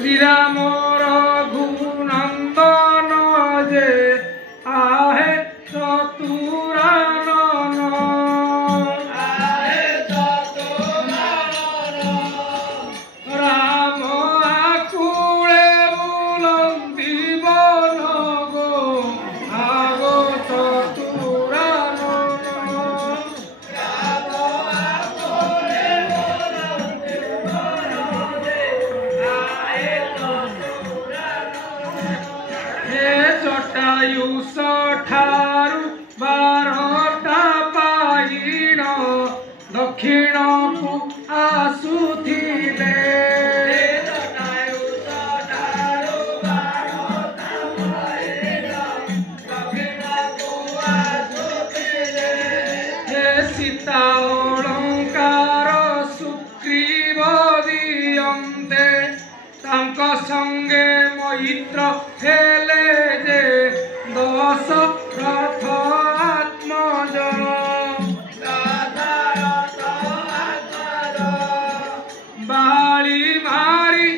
श्रीराम रघुनंदन जे आहे चतुरानन राम आकुले बुलंदी बन गो आगो चतुरानन जटायुष ठारू बारटा पाइण दक्षिण को आसुथिले सीता अलंकार सुग्रीव दियन्ते तांक संगे मैत्र हेले जे दशरथ आत्मज बाली मारी